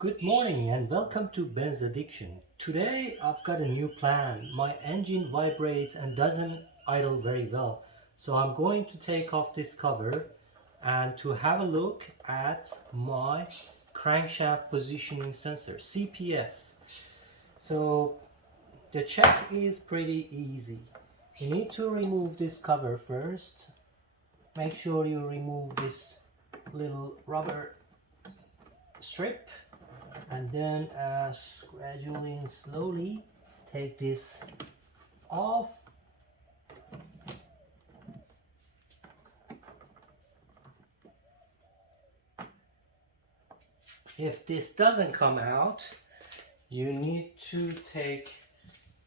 Good morning and welcome to Benz Addiction. Today I've got a new plan. My engine vibrates and doesn't idle very well. So I'm going to take off this cover and to have a look at my crankshaft positioning sensor, CPS. So the check is pretty easy. You need to remove this cover first. Make sure you remove this little rubber strip, and then gradually and slowly take this off. If this doesn't come out, you need to take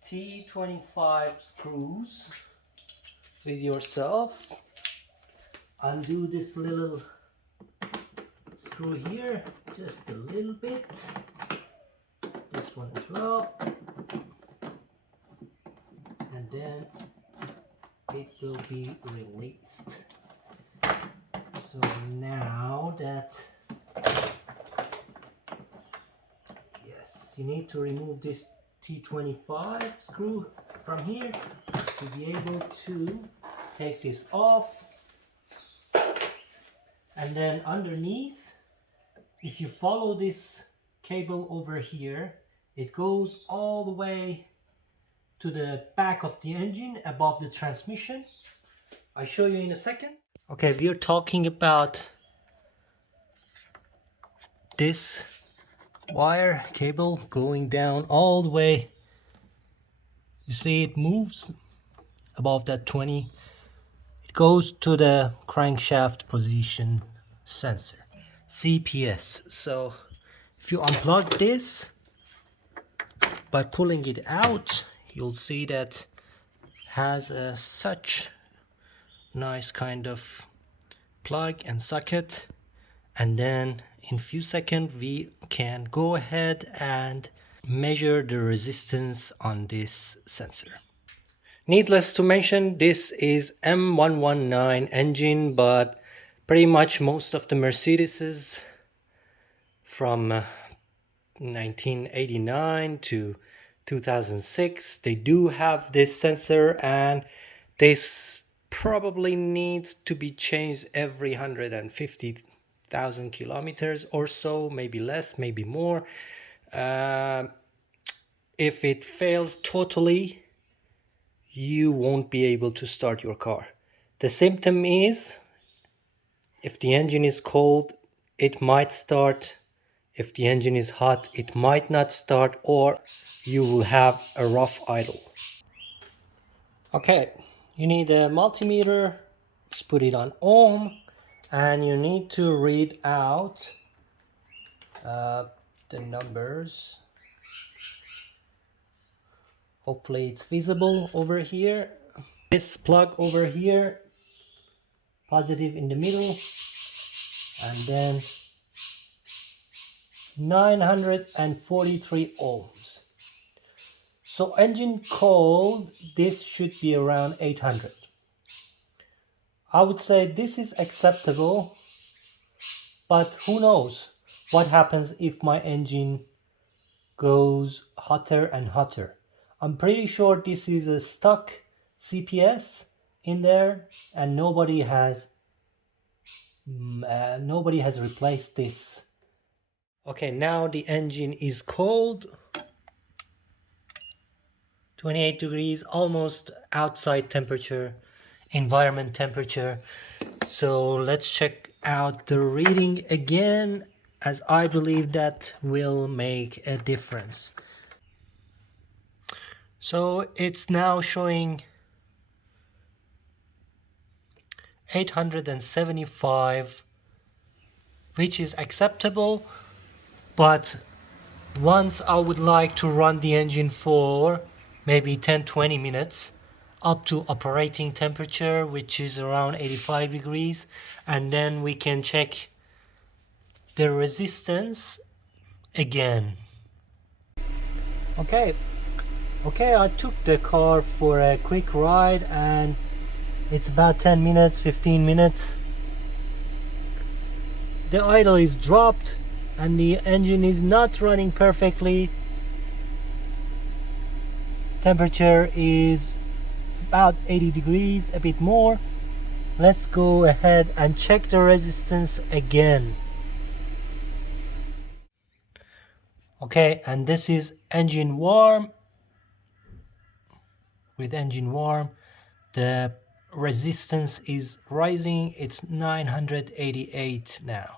T25 screws with yourself, undo this little screw here just a little bit, this one as well, and then it will be released. So now that, yes, you need to remove this T25 screw from here to be able to take this off. And then underneath, if you follow this cable over here, it goes all the way to the back of the engine above the transmission. I'll show you in a second. Okay, we're talking about this wire cable going down all the way. You see it moves above that 20. It goes to the crankshaft position sensor, CPS. So if you unplug this by pulling it out, you'll see that has such nice kind of plug and socket, and then in few seconds we can go ahead and measure the resistance on this sensor. Needless to mention, this is M119 engine, but pretty much most of the Mercedeses from 1989 to 2006, they do have this sensor, and this probably needs to be changed every 150,000 kilometers or so, maybe less, maybe more. If it fails totally, you won't be able to start your car. The symptom is, if the engine is cold, it might start. If the engine is hot, it might not start, or you will have a rough idle. Okay, you need a multimeter. Just put it on ohm, and you need to read out the numbers. Hopefully it's visible over here. This plug over here, positive in the middle, and then 943 ohms. So engine cold, this should be around 800. I would say this is acceptable, but who knows what happens if my engine goes hotter and hotter. I'm pretty sure this is a stock CPS in there, and nobody has replaced this. Okay, now the engine is cold, 28 degrees, almost outside temperature, environment temperature. So let's check out the reading again, as I believe that will make a difference. So it's now showing 875, which is acceptable, but once I would like to run the engine for maybe 10-20 minutes up to operating temperature, which is around 85 degrees, and then we can check the resistance again. Okay, I took the car for a quick ride, and it's about 10 minutes, 15 minutes. The idle is dropped, and the engine is not running perfectly. Temperature is about 80 degrees, a bit more. Let's go ahead and check the resistance again. Okay, and this is engine warm. With engine warm, the resistance is rising. It's 988 now.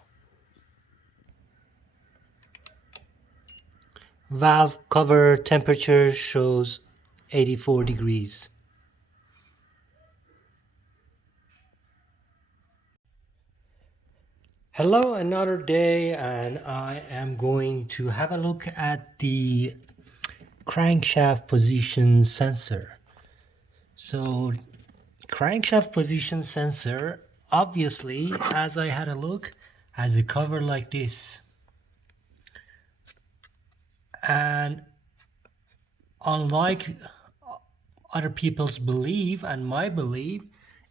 Valve cover temperature shows 84 degrees. Hello, another day, and I am going to have a look at the crankshaft position sensor. So crankshaft position sensor, obviously, as I had a look, has a cover like this. And unlike other people's belief and my belief,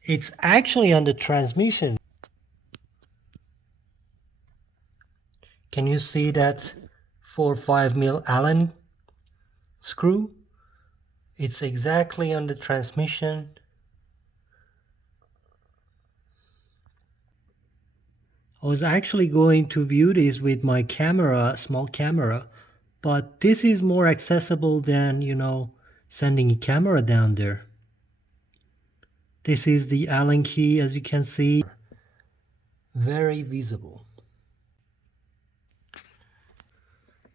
it's actually on the transmission. Can you see that 4-5 mm Allen screw? It's exactly on the transmission. I was actually going to view this with my camera, small camera, but this is more accessible than, sending a camera down there. This is the Allen key, as you can see, very visible.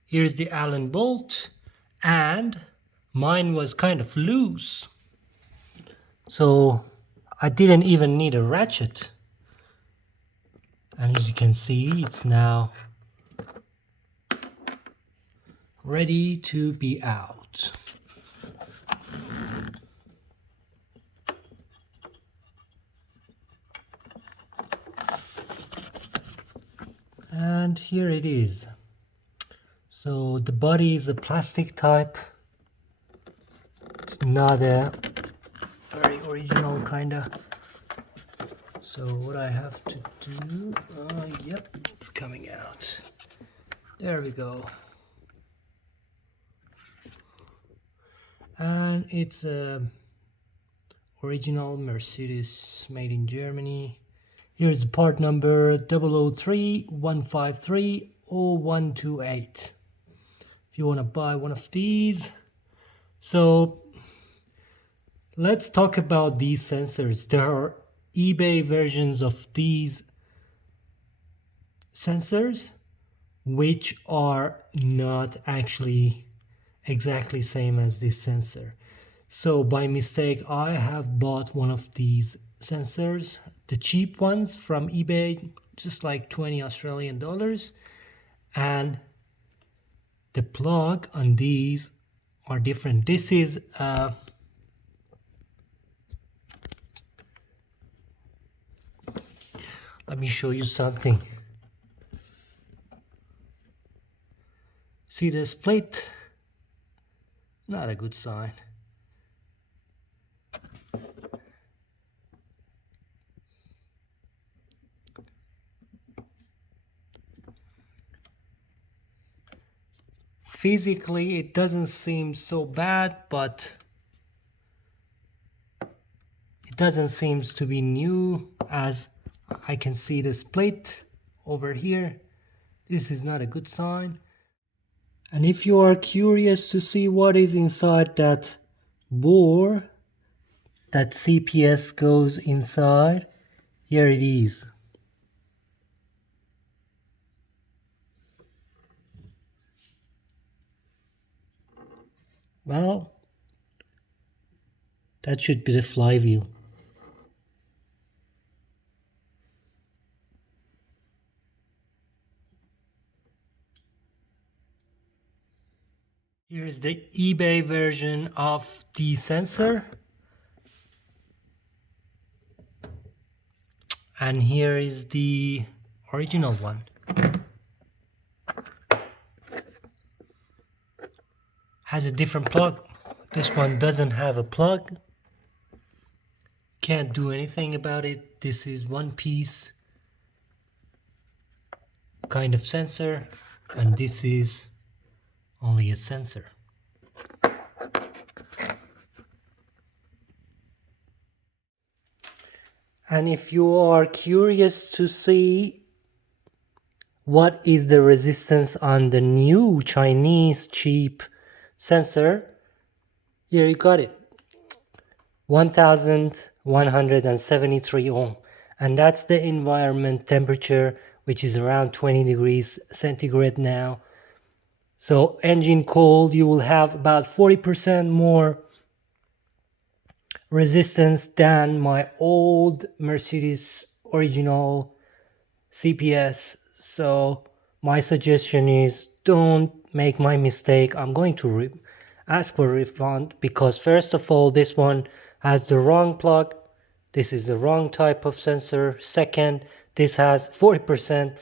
Here's the Allen bolt, and mine was kind of loose, so I didn't even need a ratchet. And as you can see, it's now ready to be out. And here it is. So the body is a plastic type. It's not a very original kinda. So what I have to do, yep, it's coming out. There we go. And it's a original Mercedes made in Germany. Here's the part number 003-153-0128. If you want to buy one of these. So let's talk about these sensors. There are eBay versions of these sensors which are not actually exactly same as this sensor. So by mistake I have bought one of these sensors, the cheap ones from eBay, just like 20 Australian dollars, and the plug on these are different. This is let me show you something. See the split? Not a good sign. Physically it doesn't seem so bad, but it doesn't seem to be new, as I can see the split over here. This is not a good sign. And if you are curious to see what is inside that bore that CPS goes inside, here it is. Well, that should be the flywheel. Here's the eBay version of the sensor. And here is the original one. Has a different plug. This one doesn't have a plug. Can't do anything about it. This is one piece kind of sensor. and this is only a sensor. And if you are curious to see what is the resistance on the new Chinese cheap sensor, here you got it, 1173 ohm, and that's the environment temperature, which is around 20 degrees centigrade now. So engine cold, you will have about 40% more resistance than my old Mercedes original CPS. So my suggestion is don't make my mistake. I'm going to ask for a refund because first of all, this one has the wrong plug. This is the wrong type of sensor. Second, this has 40%,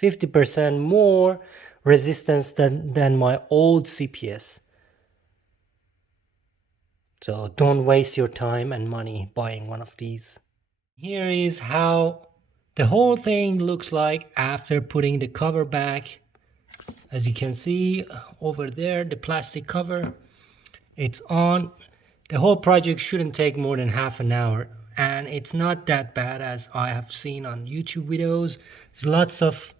50% more resistance than my old CPS. So don't waste your time and money buying one of these. Here is how the whole thing looks like after putting the cover back. As you can see over there, the plastic cover, it's on. The whole project shouldn't take more than half an hour, and it's not that bad as I have seen on YouTube videos. There's lots of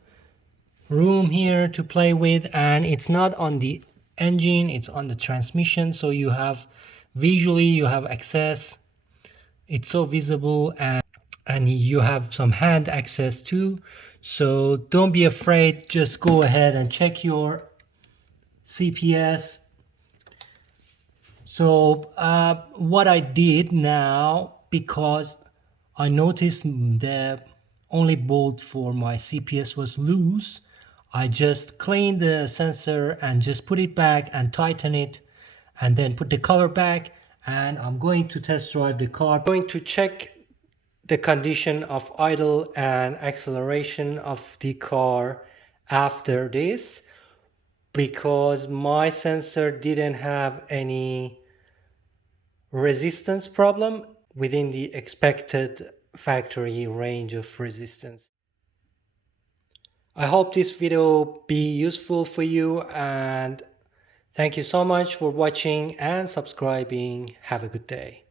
room here to play with, and it's not on the engine, it's on the transmission, so you have visually you have access. It's so visible, and you have some hand access too, so don't be afraid. Just go ahead and check your CPS. So what I did now, because I noticed the only bolt for my CPS was loose, I just cleaned the sensor and just put it back and tighten it, and then put the cover back, and I'm going to test drive the car. I'm going to check the condition of idle and acceleration of the car after this, because my sensor didn't have any resistance problem within the expected factory range of resistance. I hope this video be useful for you, and thank you so much for watching and subscribing. Have a good day.